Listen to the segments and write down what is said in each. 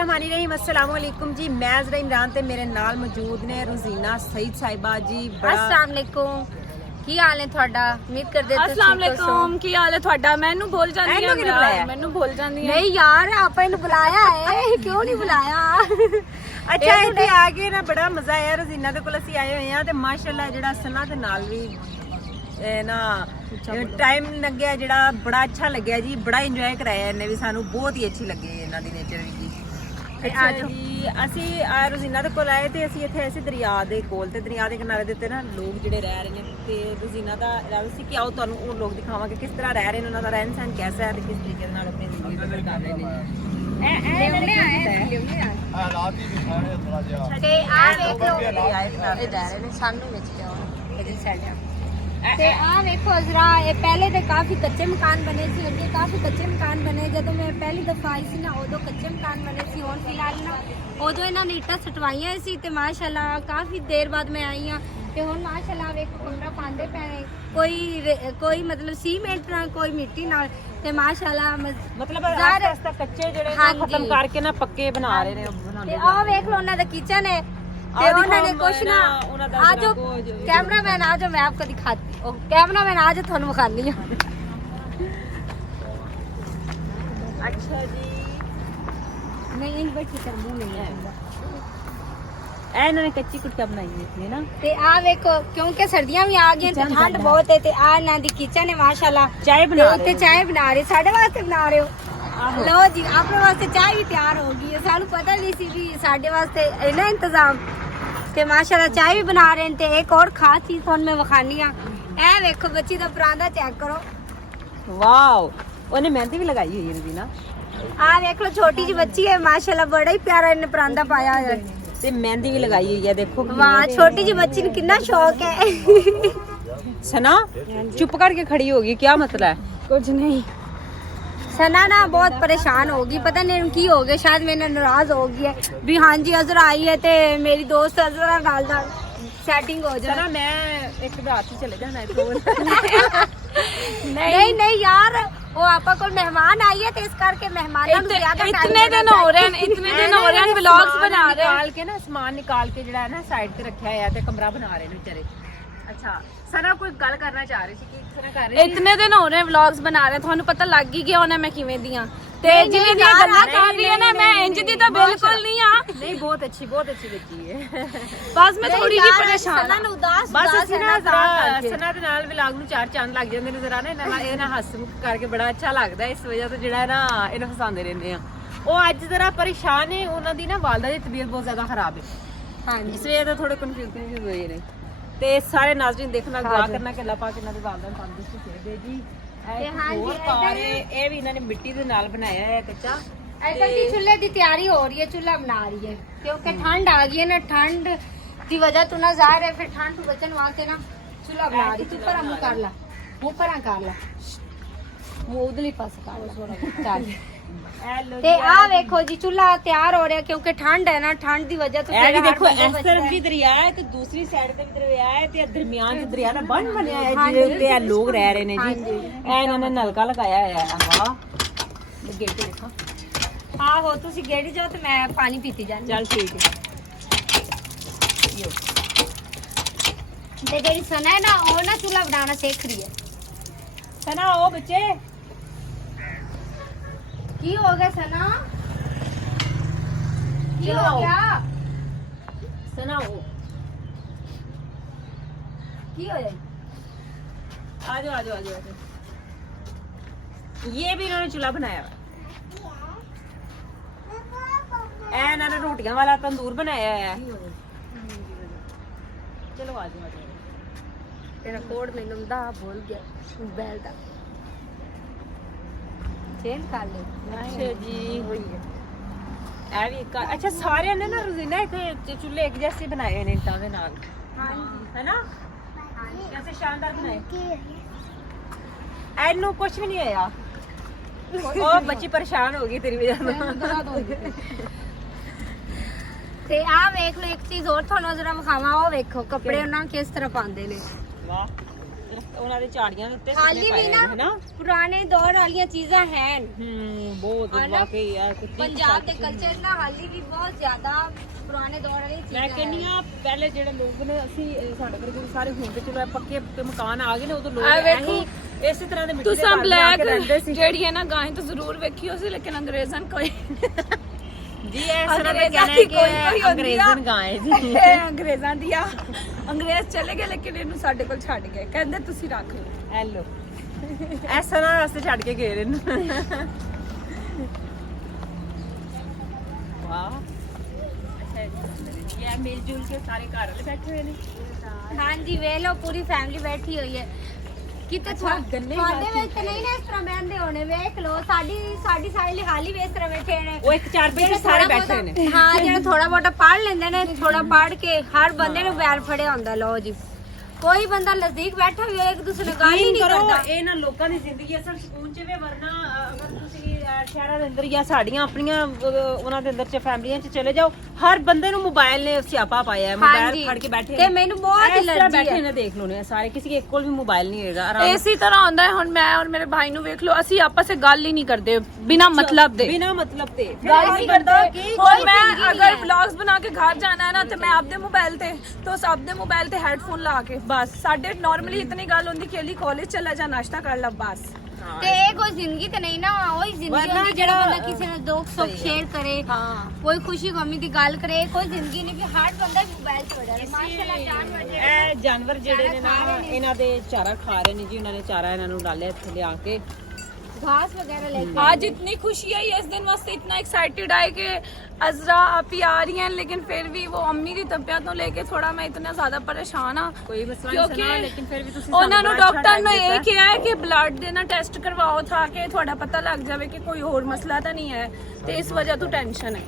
अस्सलाम वालेकुम जी। मैं ज़रा इमरान ते मेरे नाल मौजूद ने रोजीना सईद साहिबा जी। अस्सलाम वालेकुम, की हाल है ਤੁਹਾਡਾ? उम्मीद करदे तुसीं अस्सलाम वालेकुम, की हाल है ਤੁਹਾਡਾ? ਮੈਨੂੰ ਭੁੱਲ ਜਾਂਦੀ ਹੈ ਮੈਨੂੰ ਭੁੱਲ ਜਾਂਦੀ ਹੈ। नहीं यार ਆਪਾਂ ਇਹਨੂੰ ਬੁਲਾਇਆ ਹੈ, ਕਿਉਂ ਨਹੀਂ ਬੁਲਾਇਆ? अच्छा इत्थे आ के ना बड़ा मजा आया। रोजीना दे कोल ਅਸੀਂ ਆਏ ਹੋਏ ਆ ਤੇ ਮਾਸ਼ਾਅੱਲਾ ਜਿਹੜਾ ਸਨਾ ਦੇ ਨਾਲ ਵੀ ਨਾ ਟਾਈਮ ਲੱਗਿਆ, ਜਿਹੜਾ ਬੜਾ ਅੱਛਾ ਲੱਗਿਆ ਜੀ। ਬੜਾ ਇੰਜੋਏ ਕਰਾਇਆ ਇਹਨੇ ਵੀ, ਸਾਨੂੰ ਬਹੁਤ ਹੀ ਅੱਛੀ ਲੱਗੀ ਇਹਨਾਂ ਦੀ ਨੇਚਰ ਵੀ ਜੀ। ਅੱਛਾ ਜੀ, ਅਸੀਂ ਰੋਜ਼ੀਨਾ ਦੇ ਕੋਲ ਆਏ ਤੇ ਅਸੀਂ ਇੱਥੇ ਐਸੇ ਦਰਿਆ ਦੇ ਕੋਲ ਤੇ ਦਰਿਆ ਦੇ ਕਿਨਾਰੇ ਦੇ ਉੱਤੇ ਨਾ ਲੋਕ ਜਿਹੜੇ ਰਹਿ ਰਹੇ ਨੇ ਤੇ ਰੋਜ਼ੀਨਾ ਦਾ ਇਰਾਦਾ ਸੀ ਕਿ ਆਓ ਤੁਹਾਨੂੰ ਉਹ ਲੋਕ ਦਿਖਾਵਾਂਗੇ ਕਿਸ ਤਰ੍ਹਾਂ ਰਹਿ ਰਹੇ ਨੇ, ਉਹਨਾਂ ਦਾ ਰਹਿਣ ਸਹਿਣ ਕੈਸਾ ਹੈ ਤੇ ਕਿਸ ਤਰੀਕੇ ਦੇ ਨਾਲ ਆਪਣੀ ਜ਼ਿੰਦਗੀ ਬਸਰ ਕਰ ਰਹੇ ਨੇ। ਤੇ ਆ ਵੇਖੋ ਸਾਨੂੰ ਵਿੱਚ ਜਾਓ ਇਹਦੀ ਸਾਈਡ ਤੇ ਆ ਵੇਖੋ ਜ਼ਰਾ, ਇਹ ਪਹਿਲੇ ਤੇ ਕਾਫੀ ਕੱਚੇ ਮਕਾਨ ਬਣੇ ਸੀ, ਅੱਗੇ ਕਾਫੀ ਕੱਚੇ ਮਕਾਨ ਬਣੇ। ਜਦੋਂ ਮੈਂ ਪਹਿਲੀ ਦਫਾ ਆਈ ਸੀ ਨਾ ਉਦੋਂ ਕੱਚੇ ਮਕਾਨ ਬਣੇ ਸੀ। ਹੁਣ ਫਿਲਹਾਲ ਨਾ ਉਦੋਂ ਇਹਨਾਂ ਨੇ ਇੱਟਾਂ ਸਟਵਾਈਆਂ ਸੀ ਤੇ ਮਾਸ਼ਾਅੱਲਾ ਕਾਫੀ ਦੇਰ ਬਾਅਦ ਮੈਂ ਆਈ ਹਾਂ ਤੇ ਹੁਣ ਮਾਸ਼ਾਅੱਲਾ ਵੇਖੋ ਕਮਰਾ ਪਾਉਂਦੇ ਪਏ, ਕੋਈ ਮਤਲਬ ਸੀਮੈਂਟ ਨਾਲ ਕੋਈ ਮਿੱਟੀ ਨਾਲ ਤੇ ਮਾਸ਼ਾਅੱਲਾ ਮਤਲਬ ਆਸਤਾ ਕੱਚੇ ਜਿਹੜੇ ਖਤਮ ਕਰਕੇ ਨਾ ਪੱਕੇ ਬਣਾ ਰਹੇ ਨੇ ਤੇ ਆਹ ਵੇਖ ਲਓ ਉਹਨਾਂ ਦਾ ਕਿਚਨ ਹੈ ਤੇ ਉਹਨਾਂ ਨੇ ਕੁਛ ਨਾ ਆਜੋ कैमरामैन आजो, मैं आपको दिखाती हूँ। कैमरामैन आजो थानू विखानी है। अच्छा जी, नहीं बैठी कर मुंह नहीं है ਇਹਨਾਂ ਨੇ ਕੱਚੀ ਕੁੱਟਾ ਬਣਾਈ ਹੈ ਨਾ ਤੇ ਆ ਵੇਖੋ ਕਿਉਂਕਿ ਸਰਦੀਆਂ ਵੀ ਆ ਗਈਆਂ ਤੇ ਠੰਡ ਬਹੁਤ ਹੈ ਤੇ ਆ ਇਹਨਾਂ ਦੀ ਕਿਚਨ ਹੈ ਮਾਸ਼ਾਅੱਲਾ। ਚਾਹ ਬਣਾ ਰਹੇ ਤੇ ਚਾਹ ਬਣਾ ਰਹੇ, ਸਾਡੇ ਵਾਸਤੇ ਬਣਾ ਰਹੇ ਹੋ। ਲਓ ਜੀ, ਆਪਣੇ ਵਾਸਤੇ ਚਾਹ ਵੀ ਤਿਆਰ ਹੋ ਗਈ ਹੈ। ਸਾਨੂੰ ਪਤਾ ਨਹੀਂ ਸੀ ਵੀ ਸਾਡੇ ਵਾਸਤੇ ਇੰਨਾ ਇੰਤਜ਼ਾਮ ਤੇ ਮਾਸ਼ਾਅੱਲਾ ਚਾਹ ਵੀ ਬਣਾ ਰਹੇ ਨੇ। ਤੇ ਇੱਕ ਹੋਰ ਖਾਸ ਚੀਜ਼ ਤੁਹਾਨੂੰ ਮੈਂ ਵਿਖਾਣੀ ਆ, ਇਹ ਵੇਖੋ ਬੱਚੀ ਦਾ ਪਰਾਂਦਾ ਚੈੱਕ ਕਰੋ। ਵਾਓ, ਉਹਨੇ ਮਹਿੰਦੀ ਵੀ ਲਗਾਈ ਹੋਈ ਹੈ ਰਵੀਨਾ। ਆ ਵੇਖ ਲਓ ਛੋਟੀ ਜਿਹੀ ਬੱਚੀ ਹੈ ਮਾਸ਼ਾਅੱਲਾ, ਬੜਾ ਹੀ ਪਿਆਰਾ ਇਹਨੇ ਪਰਾਂਦਾ ਪਾਇਆ ਹੋਇਆ ਹੈ ਤੇ ਮਹਿੰਦੀ ਵੀ ਲਗਾਈ ਹੋਈ ਹੈ। ਦੇਖੋ ਵਾਹ, ਛੋਟੀ ਜਿਹੀ ਬੱਚੀ ਨੂੰ ਕਿੰਨਾ ਸ਼ੌਕ ਹੈ। सना चुप करके खड़ी होगी, क्या मतलब है? कुछ नहीं, सना ना बहुत परेशान होगी, पता नहीं की हो गया, शायद मेरे नाराज हो गई है भी। हाँ जी अजरा आई है ते मेरी दोस्त अजरा नाल दा सेटिंग हो जाए। सना मैं एक रात ही चले जाना है नहीं यार, वो आपा को मेहमान आई है तो इस करके मेहमानों ਨੂੰ ਜ਼ਿਆਦਾ इतने दिन हो रहे हैं, इतने दिन हो रहे हैं व्लॉग्स बना रहे हैं। निकाल के ना सामान निकाल के ਜਿਹੜਾ ਹੈ ਨਾ ਸਾਈਡ ਤੇ ਰੱਖਿਆ ਹੋਇਆ ਤੇ ਕਮਰਾ ਬਣਾ ਰਹੇ ਨੇ ਵਿਚਾਰੇ। ਅੱਛਾ ਸਨਾ ਕੋਈ ਗੱਲ ਕਰਨਾ ਚਾਹ ਰਹੀ ਸੀ ਕਿ ਸਨਾ ਕਰ ਰਹੀ इतने दिन हो रहे हैं व्लॉग्स बना रहे हैं, ਤੁਹਾਨੂੰ ਪਤਾ ਲੱਗ ਹੀ ਗਿਆ ਹੋਣਾ ਮੈਂ ਕਿਵੇਂ ਦੀਆਂ ਤੇ ਜਿਵੇਂ ਦੀਆਂ ਗੱਲਾਂ ਕਰ ਰਹੀ ਹੈ ਨਾ, ਮੈਂ ਇੰਜ ਦੀ ਤਾਂ ਬਿਲਕੁਲ ਨਹੀਂ ਆ। ਨਹੀਂ, ਬਹੁਤ ਅੱਛੀ ਬੱਚੀ ਹੈ। ਬਸ ਮੈਂ ਥੋੜੀ ਜਿਹੀ ਪਰੇਸ਼ਾਨ ਸਨਾ ਨੂੰ ਉਦਾਸ ਬਸ ਅਸੀਂ ਨਾ ਜ਼ਰਾ ਸਨਾ ਦੇ ਨਾਲ ਵਲੌਗ ਨੂੰ ਚਾਰ ਚੰਦ ਲੱਗ ਜਾਂਦੇ ਨੇ ਜ਼ਰਾ ਨਾ ਇਹ ਨਾ ਹੱਸ ਮੁੱਖ ਕਰਕੇ ਬੜਾ ਅੱਛਾ ਲੱਗਦਾ। ਇਸ ਵਜ੍ਹਾ ਤੋਂ ਜਿਹੜਾ ਨਾ ਇਹਨੂੰ ਹਸਾਉਂਦੇ ਰਹਿੰਦੇ ਆ। ਉਹ ਅੱਜ ਜ਼ਰਾ ਪਰੇਸ਼ਾਨ ਹੈ, ਉਹਨਾਂ ਦੀ ਨਾ ਵਾਲਦਾ ਦੀ ਤਬੀਅਤ ਬਹੁਤ ਜ਼ਿਆਦਾ ਖਰਾਬ ਹੈ। ਹਾਂਜੀ, ਇਸ ਵਜ੍ਹਾ ਤੋਂ ਥੋੜੇ ਕਨਫਿਊਜ਼ ਹੋਏ ਨੇ ਤੇ ਸਾਰੇ ਨਾਜ਼ਰੀਨ ਦੇਖਣਾ ਦੁਆ ਕਰਨਾ ਕਿ ਅੱਲਾਹ ਪਾਕ ਇਹਨਾਂ ਦੇ ਵਾਲਦਾਂ ਨੂੰ ਤੰਦਰੁਸਤੀ ਦੇ ਜੀ। ਇਹ ਵੀ ਇਹਨਾਂ ਨੇ ਮਿੱਟੀ ਦੇ ਨਾਲ ਬਣਾਇਆ ਹੈ ਕੱਚਾ। इधर भी चूल्हे की तैयारी हो रही है, चूल्हा बना रही है क्योंकि ठंड आ गई है ना, ठंड की वजह तो ना जाहिर है, फिर ठंड तो बचन वास्ते ना चूल्हा बना रही। तू पर मुंह कर ला, मुंह पर कर ला, मुंह उधरली पास कर ला। चल ते आ देखो जी चूल्हा तैयार हो रहा है क्योंकि ठंड है ना, ठंड की वजह तो ਇਹ ਵੀ ਦੇਖੋ ਇਸ ਤਰਫ ਵੀ ਦਰਿਆ ਹੈ ਤੇ ਦੂਸਰੀ ਸਾਈਡ ਤੇ ਵੀ ਦਰਿਆ ਹੈ ਤੇ ਦਰਮਿਆਨ ਚ ਦਰਿਆ ਦਾ ਬੰਨ ਬਣਿਆ ਹੈ ਜਿਹਦੇ ਉੱਤੇ ਇਹ ਲੋਕ ਰਹਿ ਰਹੇ ਨੇ ਜੀ। ਇਹ ਇਹਨਾਂ ਨੇ ਨਲਕਾ ਲਗਾਇਆ ਹੋਇਆ ਹੈ। ਵਾਹ, ਗੇਟ ਤੇ ਦੇਖੋ। आहो तुसी गेड़ी जाओ तो मैं पानी पीती जानी। चल ठीक है। ते जेड़ी सना है ना वो ना चूल्हा बनाना सीख रही है। सना ओ बच्चे, की हो गया सना? की हो गया सना ओ की हो गया? आ जाओ। ये भी इन्होंने चूल्हा बनाया हुआ। ਇਹਨਾਂ ਨੇ ਰੋਟੀਆਂ ਵਾਲਾ ਤੰਦੂਰ ਬਣਾਇਆ ਹੈ। ਚਲੋ ਆ ਜਾਓ। तेरा कोड मैनू दा भूल गया बैल दा चेंज कर ले। ਅੱਛਾ ਜੀ, ਇਹ ਵੀ ਅੱਛਾ ਸਾਰਿਆਂ ਨੇ ਨਾ ਰੋਜ਼ੀਨਾ ਇੱਥੇ ਚੁੱਲ੍ਹੇ ਇੱਕ ਜੈਸੇ ਬਣਾਏ ਹੋਏ ਨੇ ਇੱਟਾਂ ਦੇ ਨਾਲ। ਹੈ ਨਾ, ਕਿੰਨੇ ਸ਼ਾਨਦਾਰ ਬਣਾਏ। ਇਹਨੂੰ ਕੁਝ ਵੀ ਨਹੀਂ ਹੋਇਆ। ਉਹ ਬੱਚੀ ਪਰੇਸ਼ਾਨ ਹੋ ਗਈ ਤੇਰੀ ਵਜ੍ਹਾ ਨਾਲ। ਤੇ ਆ ਵੇਖ ਲਓ ਇੱਕ ਚੀਜ਼ ਹੋਰ ਤੁਹਾਨੂੰ ਜ਼ਰਾ ਵਿਖਾਵਾਂ। ਉਹ ਵੇਖੋ ਕੱਪੜੇ ਉਹਨਾਂ ਕਿਸ ਤਰ੍ਹਾਂ ਪਾਉਂਦੇ ਨੇ। ਵਾਹ, ਉਹਨਾਂ ਦੇ ਝਾੜੀਆਂ ਦੇ ਉੱਤੇ ਹਾਲੀ ਸੁੱਕਣੇ ਵੀ ਪਏ ਨੇ ਨਾ ਹਨਾ। ਪੁਰਾਣੇ ਦੌਰ ਵਾਲੀਆਂ ਚੀਜ਼ਾਂ ਹਨ ਬਹੁਤ ਹਨਾ? ਵਾਕਈ ਯਾਰ ਪੰਜਾਬ ਦੇ ਕਲਚਰ ਨਾਲ ਹਾਲੀ ਵੀ ਬਹੁਤ ਜ਼ਿਆਦਾ ਪੁਰਾਣੇ ਦੌਰ ਵਾਲੀ ਚੀਜ਼ਾਂ ਮੈਂ ਕਹਿੰਨੀ ਆ ਪਹਿਲੇ ਜਿਹੜੇ ਲੋਕ ਨੇ ਅਸੀਂ ਸਾਡੇ ਵਰਗੇ ਸਾਰੇ ਹੁਣ ਤੇ ਚਲੋ ਪੱਕੇ ਮਕਾਨ ਆ ਗਏ ਨੇ ਉਦੋਂ ਲੋਕ ਆ ਵੇਖੋ, ਐਹੀ ਇਸੇ ਤਰ੍ਹਾਂ ਦੇ ਮਿੱਟੀ ਦੇ ਤੁਸੀਂ ਘਰ ਬਣਾ ਕੇ ਬਲੈਕ ਰਹਿੰਦੇ ਸੀ ਜਿਹੜੀ ਹੈ ਨਾ ਗਾਂ ਤਾਂ ਜ਼ਰੂਰ ਵੇਖੀ ਹੋ ਸੀ ਲੇਕਿਨ ਅੰਗਰੇਜ਼ਨ ਕੋਈ ਜੀ ਇਸ ਤਰ੍ਹਾਂ ਦਾ ਅੰਗਰੇਜ਼ਾਂ ਕਹਿਣਾ ਦੀ ਹੈ ਕੋਈ ਕਿ ਅੰਗਰੇਜ਼ਨ ਗਾਂ ਹੈ ਜੀ ਇਹ ਅੰਗਰੇਜ਼ਾਂ ਦੀ ਆ। ਅੰਗਰੇਜ਼ ਚਲੇ ਗਏ ਲੇਕਿਨ ਇਹਨੂੰ ਸਾਡੇ ਕੋਲ ਛੱਡ ਗਏ, ਕਹਿੰਦੇ ਤੁਸੀਂ ਰੱਖ ਲਓ। ਹੈਲੋ ਇਸ ਤਰ੍ਹਾਂ ਵਾਸਤੇ ਛੱਡ ਕੇ ਗਏ ਇਹਨੂੰ ਵਾਹ ਅੱਛਾ ਜੀ ਇਹ ਮਿਲ ਜੁਲ ਕੇ ਸਾਰੇ ਘਰ ਵਾਲੇ ਬੈਠੇ ਹੋਏ ਨੇ ਹਾਂਜੀ ਵੇਖ ਲਓ ਪੂਰੀ ਫੈਮਿਲੀ ਬੈਠੀ ਹੋਈ ਹੈ ਕਿਤੇ ਗੰਨੇ ਤੁਹਾਡੇ ਵਿੱਚ ਤਾਂ ਨਹੀਂ ਨਾ ਇਸ ਤਰ੍ਹਾਂ ਬੈਠਦੇ ਹੋਣੇ ਵੇਖ ਲਓ ਸਾਡੀ ਸਾਰੀ ਹਾਲੀ ਵੀ ਇਸ ਤਰ੍ਹਾਂ ਬੈਠੇ ਨੇ ਉਹ ਇੱਕ ਚਾਰ ਪਿੱਛੇ ਸਾਰੇ ਬੈਠੇ ਹੋਏ ਨੇ ਹਾਂ ਜਿਹੜੇ ਥੋੜਾ ਬਹੁਤਾ ਪੜ੍ਹ ਲੈਂਦੇ ਨੇ ਥੋੜਾ ਪੜ੍ਹ ਕੇ ਹਰ ਬੰਦੇ ਨੂੰ ਬੈਲ ਫੜਿਆ ਹੁੰਦਾ ਲਓ ਜੀ ਕੋਈ ਬੰਦਾ ਨਜ਼ਦੀਕ ਬੈਠਾ ਵੀ ਹੋਏ ਇੱਕ ਦੂਸਰੇ ਨਾਲ ਗੱਲ ਹੀ ਨਹੀਂ ਕਰਦਾ ਇਹ ਨਾ ਲੋਕਾਂ ਦੀ ਜ਼ਿੰਦਗੀ ਅਸਲ ਸਕੂਨ ਚ ਵੇ ਵਰਨਾ ਅਗਰ ਤੁਸੀਂ ਸ਼ਹਿਰਾਂ ਦੇ ਅੰਦਰ ਜਾਂ ਸਾਡੀਆਂ ਆਪਣੀਆਂ ਉਹਨਾਂ ਦੇ ਅੰਦਰ ਚ ਫੈਮਲੀਆਂ ਚ ਚਲੇ ਜਾਓ ਹਰ ਬੰਦੇ ਨੂੰ ਮੋਬਾਈਲ ਨੇ ਸਿਆਪਾ ਪਾਇਆ ਹੈ ਮੋਬਾਈਲ ਫੜ ਕੇ ਬੈਠੇ ਤੇ ਮੈਨੂੰ ਬਹੁਤ ਐਲਰਜੀ ਬੈਠੇ ਨੇ ਦੇਖ ਲਓ ਨੇ ਸਾਰੇ ਕਿਸੇ ਦੇ ਕੋਲ ਵੀ ਮੋਬਾਈਲ ਨਹੀਂ ਹੋਏਗਾ ਆਰਾਮ ਇਸੇ ਤਰ੍ਹਾਂ ਹੁੰਦਾ ਹੈ। ਹੁਣ ਮੈਂ ਔਰ ਮੇਰੇ ਭਾਈ ਨੂੰ ਵੇਖ ਲਓ, ਅਸੀਂ ਆਪਸ ਵਿੱਚ ਗੱਲ ਹੀ ਨਹੀਂ ਕਰਦੇ ਬਿਨਾ मतलब ਦੇ ਬਿਨਾ ਮਤਲਬ ਤੇ ਗੱਲ ਨਹੀਂ ਕਰਦਾ ਹੁਣ ਮੈਂ ਅਗਰ ਵਲੌਗਸ ਬਣਾ ਕੇ ਘਰ ਜਾਣਾ ਹੈ ਨਾ ਤੇ ਮੈਂ ਆਪਦੇ ਮੋਬਾਈਲ ਤੇ ਤੋਂ ਸਭ ਦੇ ਮੋਬਾਈਲ ਤੇ ਹੈਡਫੋਨ ਲਾ ਕੇ ਬਸ ਸਾਡੇ ਨਾਰਮਲੀ ਇਤਨੀ ਗੱਲ ਹੁੰਦੀ ਕਿ ਅਲੀ ਕਾਲਜ ਚਲਾ ਜਾ ਨਾਸ਼ਤਾ ਕਰ ਲਾ ਬਸ ਤੇ ਇਹ ਕੋਈ ਜ਼ਿੰਦਗੀ ਤੇ ਨਹੀਂ ਨਾ ਉਹੀ ਜ਼ਿੰਦਗੀ ਹੁੰਦੀ ਜਿਹੜਾ ਬੰਦਾ ਕਿਸੇ ਨਾਲ ਦੁੱਖ ਸੁੱਖ ਸ਼ੇਅਰ ਕਰੇ ਕੋਈ ਖੁਸ਼ੀ ਗਮੀ ਦੀ ਗੱਲ ਕਰੇ ਕੋਈ ਜ਼ਿੰਦਗੀ ਨਹੀਂ ਕਿ ਹਰ ਬੰਦਾ ਮੋਬਾਈਲ ਤੇ ਹੋ ਜਾਵੇ ਮਾਸ਼ਾਅੱਲਾ ਜਾਨਵਰ ਜਿਹੜੇ ਇਹ ਜਾਨਵਰ ਜਿਹੜੇ ਨੇ ਨਾ ਇਹਨਾਂ ਦੇ ਚਾਰਾ ਖਾ ਰਹੇ ਨੇ ਜੀ ਉਹਨਾਂ ਨੇ ਚਾਰਾ ਇਹਨਾਂ ਨੂੰ ਡਾਲਿਆ ਇੱਥੇ ਲਿਆ ਕੇ घास वगैरह लेके आज इतनी खुशी है इस दिन वास्ते इतना एक्साइटेड है कि अजरा आप ही आ रही हैं लेकिन फिर भी वो अम्मी की तबीयत को लेके थोड़ा मैं इतना ज्यादा परेशान हाँ ਕੋਈ ਮਸਲਾ ਕਿਉਂਕਿ ਨਹੀਂ ਲੇਕਿਨ ਫਿਰ ਵੀ ਤੁਸੀਂ ਉਹਨਾਂ ਨੂੰ ਡਾਕਟਰ ਨੇ ਇਹ ਕਿਹਾ ਹੈ ਕਿ ਬਲੱਡ ਦੇ ਨਾ ਟੈਸਟ ਕਰਵਾਓ ਤਾਂ ਕਿ ਤੁਹਾਡਾ ਪਤਾ ਲੱਗ ਜਾਵੇ ਕਿ ਕੋਈ ਹੋਰ ਮਸਲਾ ਤਾਂ ਨਹੀਂ ਹੈ ਤੇ ਇਸ ਵਜ੍ਹਾ ਤੋਂ ਟੈਨਸ਼ਨ ਹੈ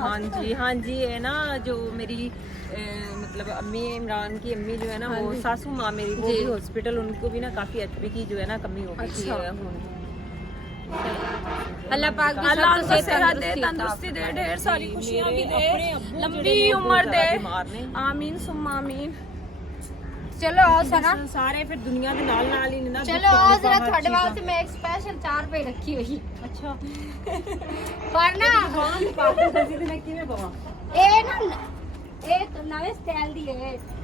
ਹਾਂਜੀ ਹਾਂਜੀ ਇਹ ਨਾ ਜੋ ਮੇਰੀ मतलब अम्मी इमरान की अम्मी जो है ना वो सासू माँ मेरी वो भी हॉस्पिटल उनको भी ना काफी एचपी की जो है ना कमी हो गई थी अल्लाह पाक भी अल्लाह सबको उनको सेहत दे तंदुरुस्ती दे ढेर सारी खुशियां भी दे लंबी उम्र दे आमीन सुम्मा आमीन चलो आओ सना ਸਾਰੇ ਫਿਰ ਦੁਨੀਆ ਦੇ ਨਾਲ ਨਾਲ ਹੀ ਨੇ ਨਾ चलो आओ जरा ਤੁਹਾਡੇ ਵਾਸਤੇ ਮੈਂ ਇੱਕ ਸਪੈਸ਼ਲ 4 ਰੁਪਏ ਰੱਖੀ ਹੋਈ ਅੱਛਾ ਪਰ ਨਾ ਹਾਂ ਪਾਪਾ ਜੀ ਨੇ ਕਿਵੇਂ ਬਵਾ ਇਹ ਨਾ ਇਹ ਤਾਂ ਨਵੇਂ ਸਟਾਈਲ ਦੀ ਹੈ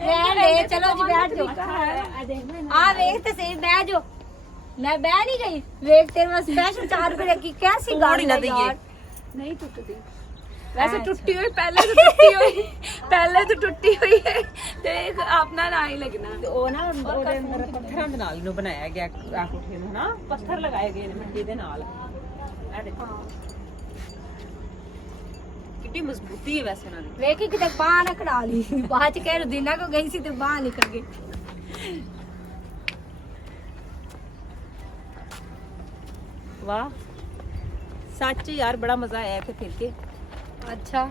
ਰਹਿਣ ਦੇ ਚਲੋ ਜੀ ਬੈਠ ਜਾਓ ਆ ਵੇਖ ਤੇ ਸਹੀ ਬਹਿ ਜਾਓ ਮੈਂ ਬਹਿ ਨਹੀਂ ਗਈ ਵੇਖ ਤੇਰੇ ਵਾਸਤੇ ਸਪੈਸ਼ਲ 4 ਰੁਪਏ ਰੱਖੀ कैसी गाड़ी ना दइए नहीं टूटती वैसे टूटी हुई पहले तो टूटी हुई है तो एक अपना ना ही लगना ਤੇ ਉਹ ਨਾ ਉਹਦੇ ਅੰਦਰ ਪੱਥਰਾਂ ਦੇ ਨਾਲ ਇਹਨੂੰ ਬਣਾਇਆ ਗਿਆ ਆ ਕੋਠੇ ਨੂੰ ਨਾ ਪੱਥਰ ਲਗਾਏ ਗਏ ਨੇ ਮਿੱਟੀ ਦੇ ਨਾਲ ਇਹ ਦੇਖੋ ਕਿੰਨੀ ਮਜ਼ਬੂਤੀ ਹੈ ਵੈਸੇ ਇਹਨਾਂ ਦੀ ਵੇਖੀ ਕਿਤੇ ਬਾਹ ਨਾ ਕਢਾ ਲਈ ਬਾਅਦ ਚ ਕਹਿ ਰੁਦੀਨਾ ਕੋ ਗਈ ਸੀ ਤੇ ਬਾਹ ਨਿਕਲ ਗਈ ਵਾਹ ਸੱਚ ਯਾਰ ਬੜਾ ਮਜ਼ਾ ਆਇਆ ਇੱਥੇ ਫਿਰ ਕੇ ਅੱਛਾ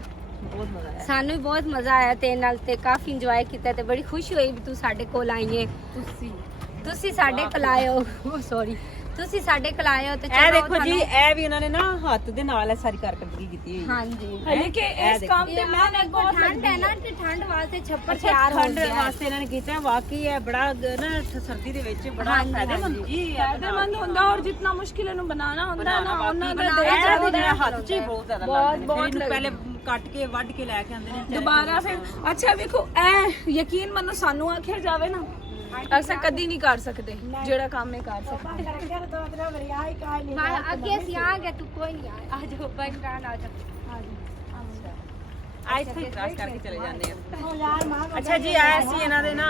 ਬਹੁਤ ਮਜ਼ਾ ਆਇਆ ਸਾਨੂੰ ਵੀ ਬਹੁਤ ਮਜ਼ਾ ਆਇਆ ਤੇ ਨਾਲ ਤੇ ਕਾਫੀ ਇੰਜੋਏ ਕੀਤਾ ਤੇ ਬੜੀ ਖੁਸ਼ੀ ਹੋਈ ਵੀ ਤੂੰ ਸਾਡੇ ਕੋਲ ਆਈ ਏ ਤੁਸੀਂ ਸਾਡੇ ਕੋਲ ਆਏ ਹੋ ਸੌਰੀ ਤੁਸੀਂ ਸਾਡੇ ਕੋਲ ਆਏ ਹੋ ਤੇ ਇਹ ਦੇਖੋ ਜੀ ਇਹ ਵੀ ਉਹਨਾਂ ਨੇ ਨਾ ਹੱਥ ਦੇ ਨਾਲ ਇਹ ਸਾਰੀ ਕਾਰਕਰਦਗੀ ਕੀਤੀ ਹੋਈ ਹੈ ਹਾਂਜੀ हालांकि कि इस काम पे ਮੈਂ मेहनत बहुत ਠੰਡ ਹੈ ਨਾ ਤੇ ਠੰਡ ਵਾਸਤੇ ਛੱਪੜ ਤਿਆਰ ਹੋ ਠੰਡ ਗਿਆ ਵਾਸਤੇ ਇਹਨਾਂ ਨੇ ਕੀਤਾ ਵਾਕਈ ਇਹ ਬੜਾ ਨਾ ਸਰਦੀ ਦੇ ਵਿੱਚ ਬੜਾ ਫਾਇਦੇਮੰਦ ਜੀ फायदेमंद होता और जितना मुश्किल है बनाना होता है ना उन्होंने ਇਹ ਹੱਥ 'ਚ ਹੀ ਬਹੁਤ ਜ਼ਿਆਦਾ ਲੱਗਦਾ ਬਹੁਤ ਇਹਨੂੰ ਪਹਿਲੇ ਕੱਟ ਕੇ ਵੱਢ ਕੇ ਲੈ ਕੇ ਆਉਂਦੇ ਨੇ ਦੁਬਾਰਾ ਫਿਰ ਅੱਛਾ ਵੇਖੋ ਇਹ ਯਕੀਨ ਮੰਨੋ ਸਾਨੂੰ ਆਖਿਆ ਜਾਵੇ ਨਾ ਅਸੀਂ ਕਦੀ ਨਹੀਂ ਕਰ ਸਕਦੇ ਜਿਹੜਾ ਕੰਮ ਇਹ ਕਰ ਸਕਦੇ ਅੱਗੇ ਅਸੀਂ ਆ ਗਏ ਤੂੰ ਕੋਈ ਨਹੀਂ ਆ ਜਾਓ ਬੰਗਾਨ ਆ ਜਾ ਆਇਸ ਤੇ ਕ੍ਰਾਸ ਕਰਕੇ ਚਲੇ ਜਾਂਦੇ ਆ ਅੱਛਾ ਜੀ ਆਇਆ ਸੀ ਇਹਨਾਂ ਦੇ ਨਾ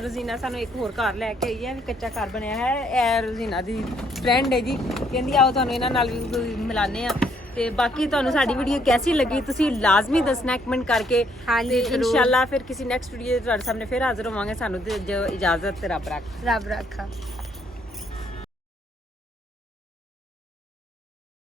ਰਜ਼ੀਨਾ ਸਾਨੂੰ ਇੱਕ ਹੋਰ ਘਰ ਲੈ ਕੇ ਆਈ ਹੈ ਵੀ ਕੱਚਾ ਘਰ ਬਣਿਆ ਹੈ ਇਹ ਰਜ਼ੀਨਾ ਦੀ ਫਰੈਂਡ ਹੈ ਜੀ ਕਹਿੰਦੀ ਆਓ ਤੁਹਾਨੂੰ ਇਹਨਾਂ ਨਾਲ ਵੀ ਮਿਲਾਨੇ ਆ ਤੇ ਬਾਕੀ ਤੁਹਾਨੂੰ ਸਾਡੀ ਵੀਡੀਓ ਕੈਸੀ ਲੱਗੀ ਤੁਸੀਂ ਲਾਜ਼ਮੀ ਦੱਸਣਾ ਕਮੈਂਟ ਕਰਕੇ ਤੇ ਇਨਸ਼ਾਅੱਲਾ ਫਿਰ ਕਿਸੇ ਨੈਕਸਟ ਵੀਡੀਓ ਤੁਹਾਡੇ ਸਾਹਮਣੇ ਫਿਰ ਹਾਜ਼ਰ ਹੋਵਾਂਗੇ ਸਾਨੂੰ ਤੇ ਇਜਾਜ਼ਤ ਰੱਬ ਰੱਖ ਰੱਬ ਰੱਖਾ